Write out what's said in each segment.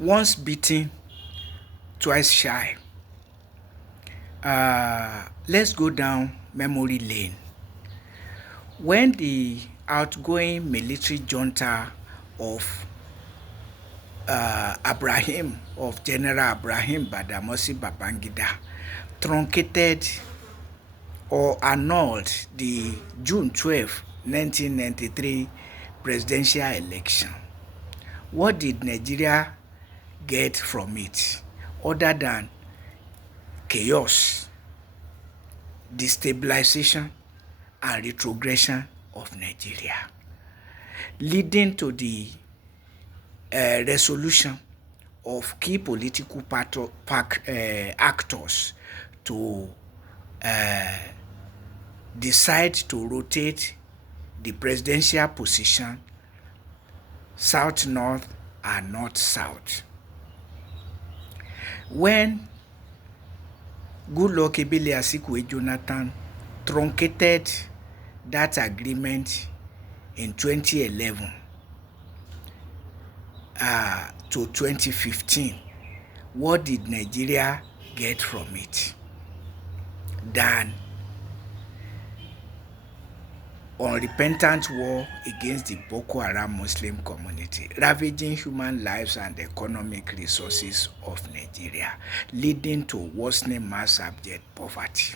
Once beaten, twice shy. Let's go down memory lane. When the outgoing military junta of General Abraham Badamasi Babangida truncated or annulled the June 12, 1993 presidential election, what did Nigeria get from it other than chaos, destabilization, and retrogression of Nigeria, leading to the resolution of key political actors to decide to rotate the presidential position south-north and north-south. When Goodluck Ebele Asikwe Jonathan truncated that agreement in 2011 to 2015, what did Nigeria get from it than unrepentant war against the Boko Haram Muslim community, ravaging human lives and economic resources of Nigeria, leading to worsening mass abject poverty?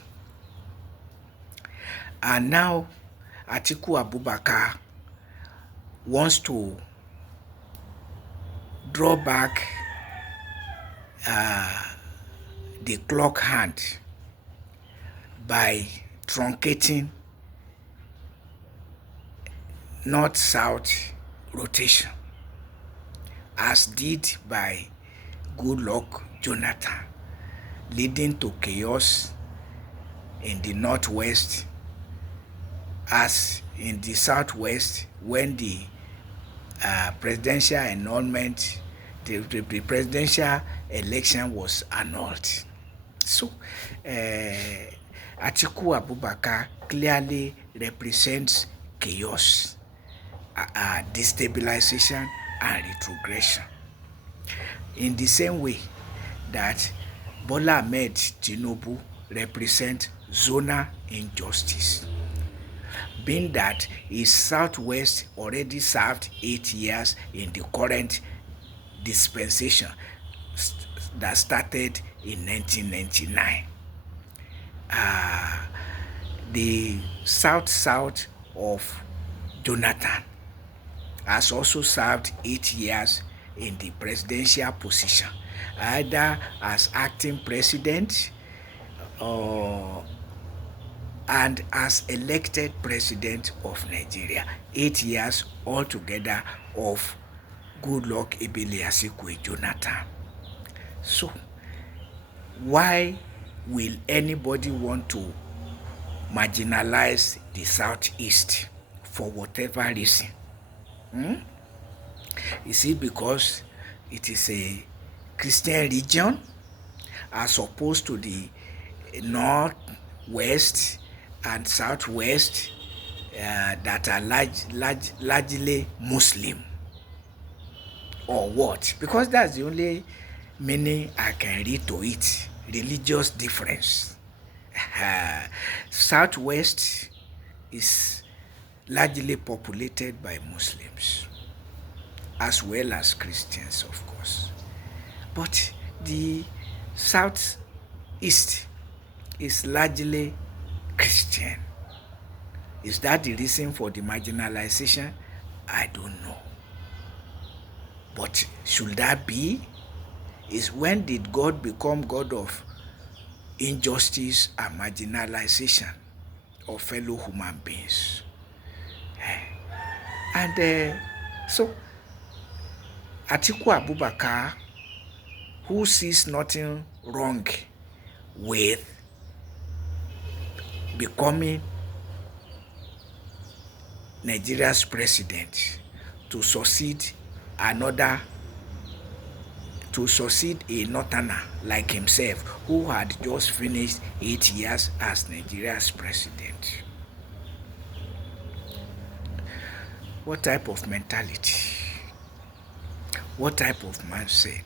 And now Atiku Abubakar wants to draw back the clock hand by truncating north-south rotation, as did by Goodluck Jonathan, leading to chaos in the northwest as in the southwest when the presidential annulment, the presidential election was annulled. So Atiku Abubakar clearly represents chaos, destabilization, and retrogression. In the same way that Bola Ahmed Tinubu represents zonal injustice, being that his southwest already served 8 years in the current dispensation that started in 1999. The south-south of Jonathan has also served 8 years in the presidential position, either as acting president and as elected president of Nigeria. 8 years altogether of Goodluck Ebele Asikwe Jonathan. So why will anybody want to marginalize the southeast for whatever reason? Is it because it is a Christian region as opposed to the north, west, and southwest that are largely Muslim, or what? Because that's the only meaning I can read to it. Religious difference. Southwest is largely populated by Muslims as well as Christians, of course. But the southeast is largely Christian. Is that the reason for the marginalization? I don't know. But should that be? Is when did God become God of injustice and marginalization of fellow human beings? And so Atiku Abubakar, who sees nothing wrong with becoming Nigeria's president to succeed a northerner like himself, who had just finished 8 years as Nigeria's president. What type of mentality? What type of mindset?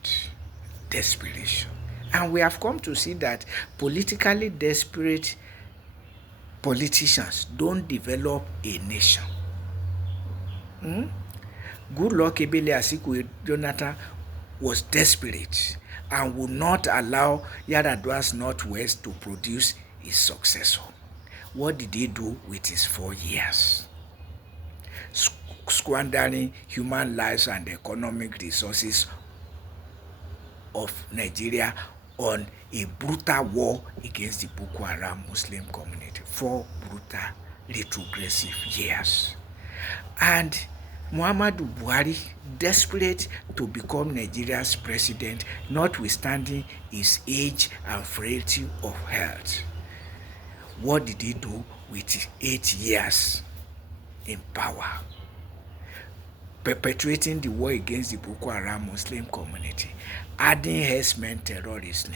Desperation. And we have come to see that politically desperate politicians don't develop a nation. Goodluck Ebele Asikwe Jonathan was desperate and would not allow Yar'Adua's Northwest to produce his successor. What did he do with his 4 years? Squandering human lives and economic resources of Nigeria on a brutal war against the Boko Haram Muslim community. 4 brutal retrogressive years. And Muhammadu Buhari, desperate to become Nigeria's president, notwithstanding his age and frailty of health. What did he do with his 8 years in power? Perpetuating the war against the Boko Haram Muslim community, adding herdsmen terrorism,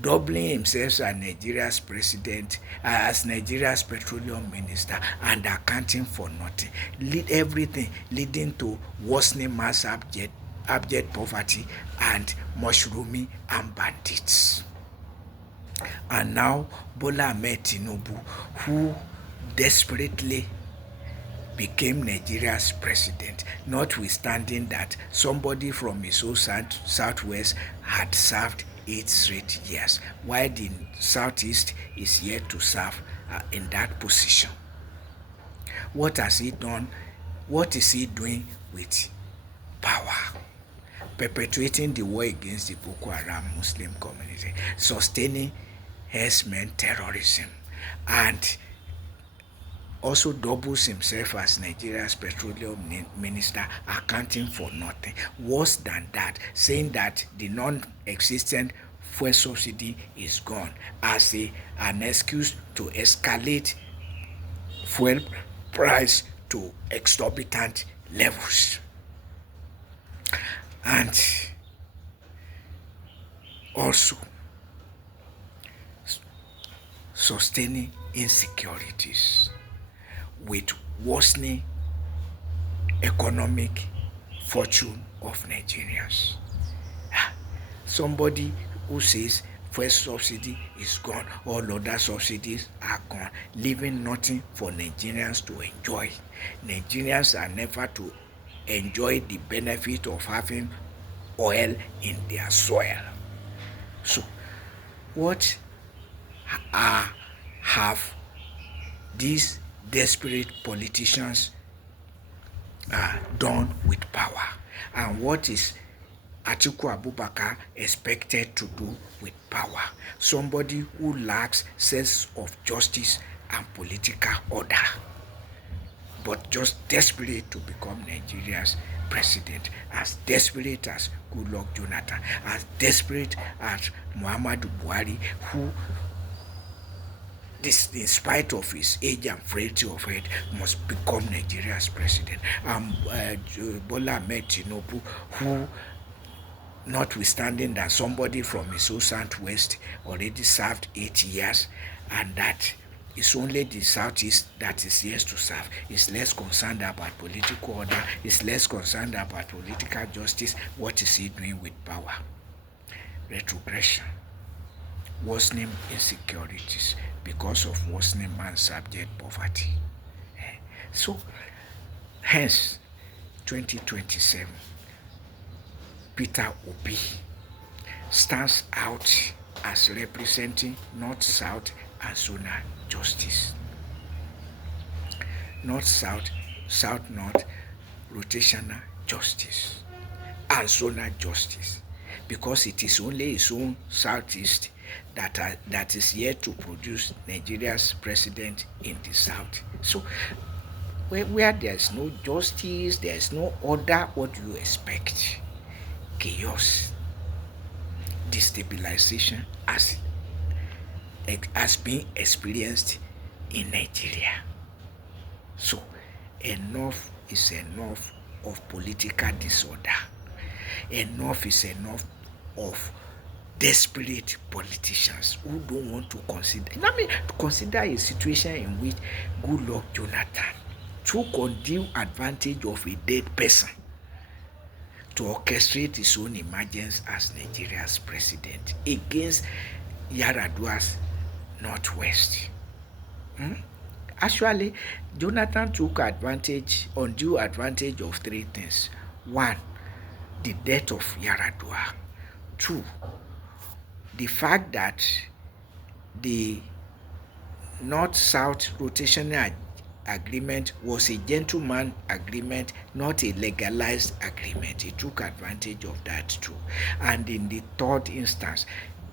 doubling himself as Nigeria's president, as Nigeria's petroleum minister, and accounting for nothing. Everything leading to worsening mass abject poverty and mushrooming and bandits. And now Bola Ahmed Tinubu, who desperately became Nigeria's president, notwithstanding that somebody from his own southwest had served 8 straight years, while the southeast is yet to serve in that position. What has he done? What is he doing with power? Perpetuating the war against the Boko Haram Muslim community, sustaining herdsmen terrorism, and also doubles himself as Nigeria's petroleum minister, accounting for nothing. Worse than that, saying that the non-existent fuel subsidy is gone as an excuse to escalate fuel price to exorbitant levels. And also sustaining insecurities with worsening economic fortune of Nigerians. Somebody who says first subsidy is gone, all other subsidies are gone, leaving nothing for Nigerians to enjoy. Nigerians are never to enjoy the benefit of having oil in their soil. So, what have these desperate politicians done with power? And what is Atiku Abubakar expected to do with power? Somebody who lacks sense of justice and political order, but just desperate to become Nigeria's president, as desperate as Goodluck Jonathan, as desperate as Muhammadu Buhari, who, in spite of his age and frailty of head, must become Nigeria's president. Bola Ahmed Tinubu, who, notwithstanding that somebody from his own southwest already served 8 years, and that it's only the southeast that is yet to serve, is less concerned about political order, is less concerned about political justice. What is he doing with power? Retrogression, worsening insecurities because of worsening man's abject poverty. So, hence, 2027, Peter Obi stands out as representing North-South and Zonal justice. North-South, South-North, rotational justice, and Zonal justice, because it is only his own Southeast that is yet to produce Nigeria's president in the South. So, where there is no justice, there is no order, what do you expect? Chaos, destabilization has been experienced in Nigeria. So, enough is enough of political disorder. Enough is enough of desperate politicians who don't want to consider a situation in which Goodluck Jonathan took undue advantage of a dead person to orchestrate his own emergence as Nigeria's president against Yar'Adua's Northwest. Actually, Jonathan took undue advantage of three things. One, the death of Yar'Adua. Two, the fact that the North-South rotational agreement was a gentleman agreement, not a legalized agreement. He took advantage of that too. And in the third instance,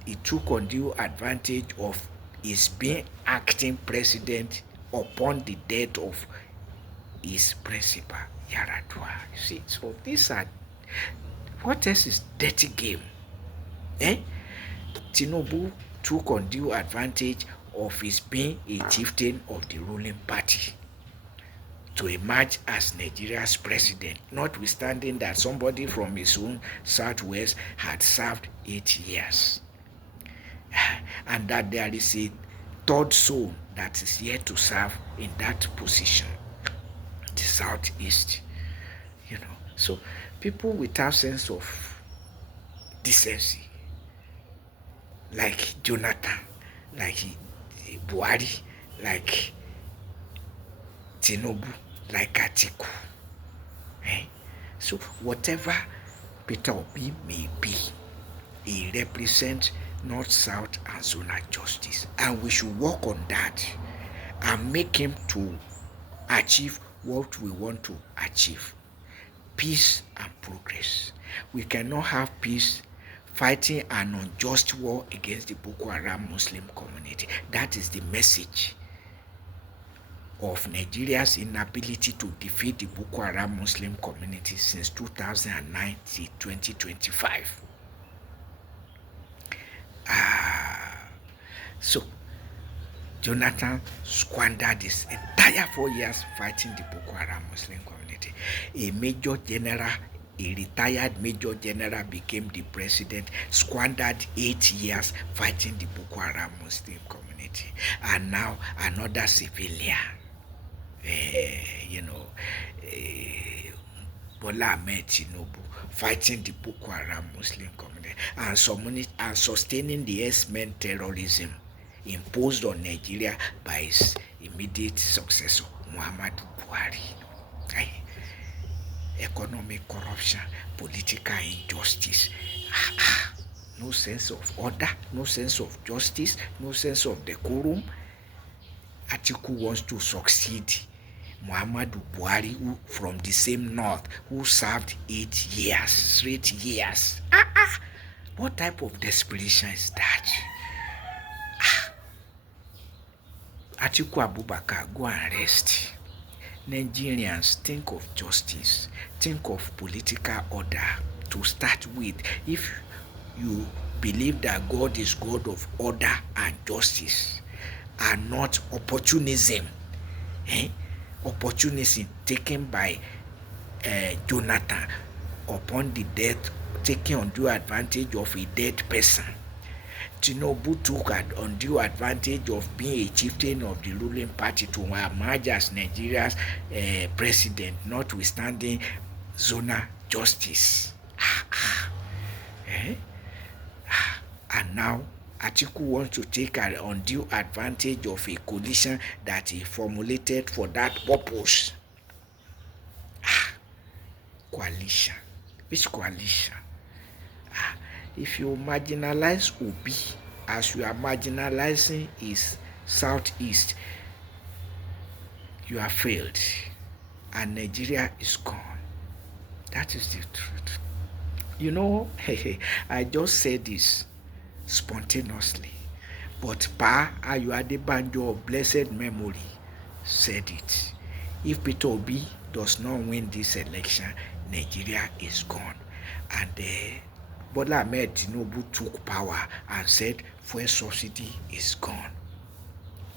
he took undue advantage of his being acting president upon the death of his principal, Yar'Adua. You see, so these are, what else is dirty game? Tinubu took undue advantage of his being a chieftain of the ruling party to emerge as Nigeria's president, notwithstanding that somebody from his own southwest had served 8 years. And that there is a third soul that is yet to serve in that position, the southeast. So people without sense of decency, like Jonathan, like Buhari, like Tinubu, like Atiku. So whatever Peter Obi may be, he represents North, South, and Zonal justice. And we should work on that and make him to achieve what we want to achieve. Peace and progress. We cannot have peace fighting an unjust war against the Boko Haram Muslim community. That is the message of Nigeria's inability to defeat the Boko Haram Muslim community since 2009 till 2025. So Jonathan squandered his entire 4 years fighting the Boko Haram Muslim community. A retired major general became the president, squandered 8 years fighting the Boko Haram Muslim community. And now another civilian, Bola Ahmed Tinubu, fighting the Boko Haram Muslim community and sustaining the X-Men terrorism imposed on Nigeria by his immediate successor, Muhammadu Buhari. Economic corruption, political injustice, no sense of order, no sense of justice, no sense of decorum. Atiku wants to succeed Muhammadu Buhari, who from the same north, who served 8 years, straight years. What type of desperation is that? Atiku Abubakar, go and rest. Nigerians, think of justice, think of political order to start with. If you believe that God is God of order and justice and not opportunism, opportunism taken by Jonathan upon the death, taking undue advantage of a dead person. Tinubu took undue advantage of being a chieftain of the ruling party to emerge as Nigeria's president, notwithstanding zonal justice. And now Atiku wants to take an undue advantage of a coalition that he formulated for that purpose. Coalition. Which coalition? If you marginalize Obi as you are marginalizing his southeast, you have failed and Nigeria is gone. That is the truth. I just said this spontaneously, but Pa Ayo-Adebanjo of blessed memory said it. If Peter Obi does not win this election, Nigeria is gone. And Bola Ahmed Tinubu took power and said fuel subsidy is gone.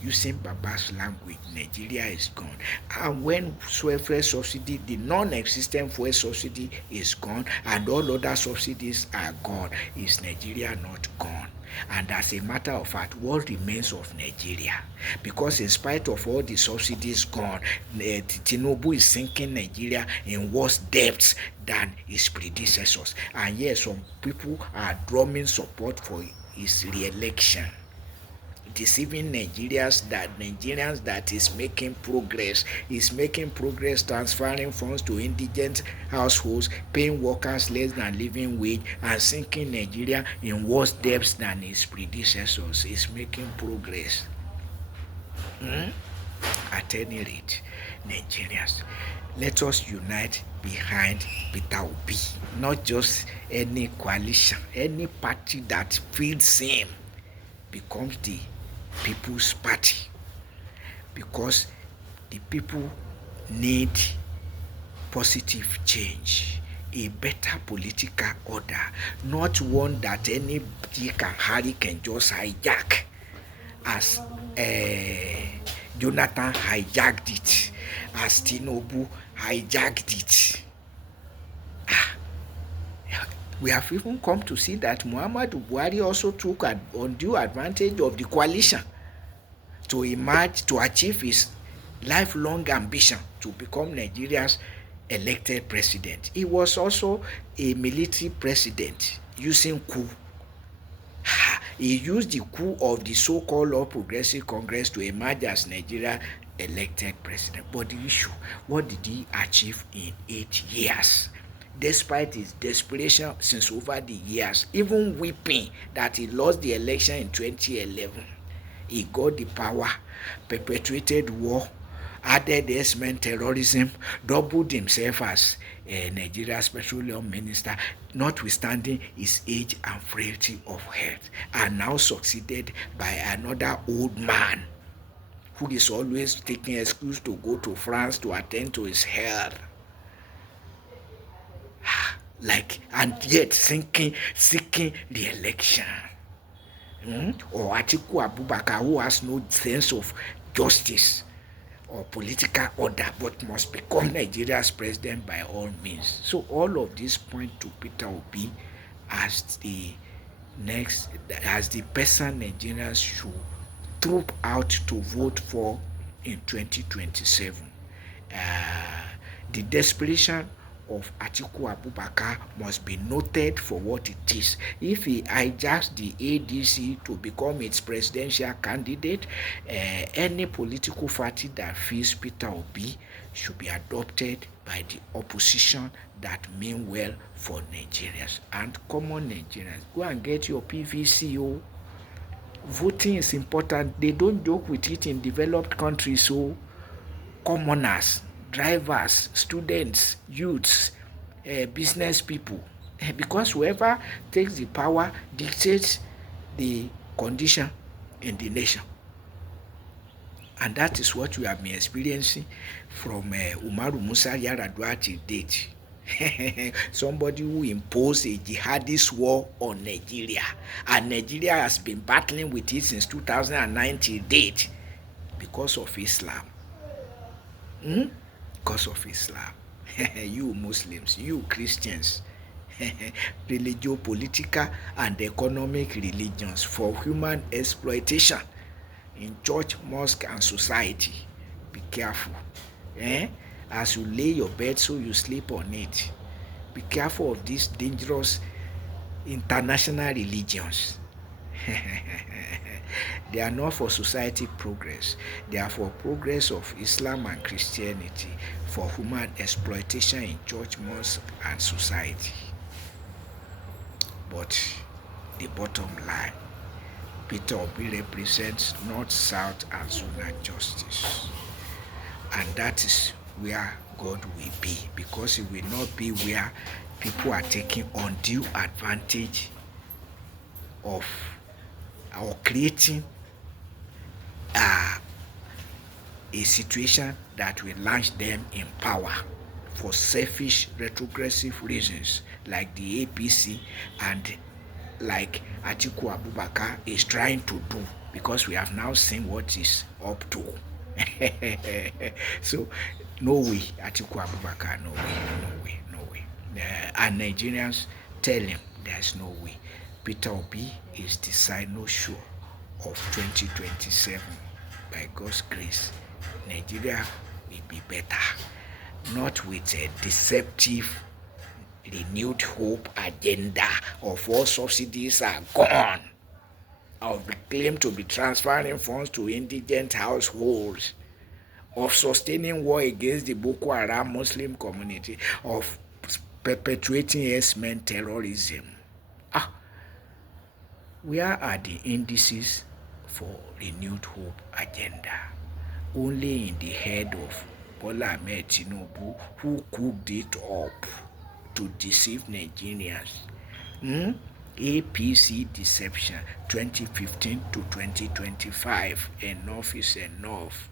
Using Baba's language, Nigeria is gone. And when fuel subsidy, the non-existent fuel subsidy is gone and all other subsidies are gone, is Nigeria not gone? And as a matter of fact, what remains of Nigeria? Because in spite of all the subsidies gone, Tinubu is sinking Nigeria in worse debts than his predecessors. And yes, some people are drumming support for his re-election, deceiving Nigerians that is making progress transferring funds to indigent households, paying workers less than living wage, and sinking Nigeria in worse debts than its predecessors. Is making progress. At any rate, Nigerians, let us unite behind Peter Obi, not just any coalition, any party that feeds him becomes the People's Party, because the people need positive change, a better political order, not one that any Dick and Harry can just hijack, as Jonathan hijacked it, as Tinubu hijacked it. We have even come to see that Muhammadu Buhari also took undue advantage of the coalition to emerge, to achieve his lifelong ambition to become Nigeria's elected president. He was also a military president using coup. He used the coup of the so-called All Progressive Congress to emerge as Nigeria elected president. But the issue, what did he achieve in 8 years? Despite his desperation since over the years, even weeping that he lost the election in 2011, he got the power, perpetuated war, added S-men terrorism, doubled himself as Nigeria's petroleum minister, notwithstanding his age and frailty of health, and now succeeded by another old man who is always taking excuse to go to France to attend to his health. And yet seeking re-election. Or Atiku Abubakar, who has no sense of justice or political order, but must become Nigeria's president by all means. So all of this point to Peter Obi as the person Nigerians should troop out to vote for in 2027. The desperation of Atiku Abubakar must be noted for what it is. If he hijacks the ADC to become its presidential candidate, any political party that feels Peter Obi should be adopted by the opposition that mean well for Nigerians and common Nigerians. Go and get your PVC. Voting is important. They don't joke with it in developed countries. So commoners, drivers, students, youths, business people, because whoever takes the power dictates the condition in the nation. And that is what we have been experiencing from Umaru Musa Yar'Adua till date. Somebody who imposed a jihadist war on Nigeria, and Nigeria has been battling with it since 2009 till date because of Islam. Because of Islam. You Muslims, you Christians, religio-political and economic religions for human exploitation in church, mosque, and society. Be careful. As you lay your bed, so you sleep on it. Be careful of these dangerous international religions. They are not for society progress. They are for progress of Islam and Christianity, for human exploitation in church, mosque, and society. But the bottom line, Peter Obi represents North, South, and Zonal justice. And that is where God will be, because it will not be where people are taking undue advantage of or creating a situation that will launch them in power for selfish retrogressive reasons, like the APC and like Atiku Abubakar is trying to do, because we have now seen what he's up to. So no way, Atiku Abubakar, no way. And Nigerians tell him there's no way. Peter Obi is the cynosure of 2027. By God's grace, Nigeria will be better, not with a deceptive renewed hope agenda of all subsidies are gone, of the claim to be transferring funds to indigent households, of sustaining war against the Boko Haram Muslim community, of perpetuating S-men terrorism. Where are the indices for renewed hope agenda? Only in the head of Bola Ahmed Tinubu, who cooked it up to deceive Nigerians. APC deception 2015 to 2025. Enough is enough.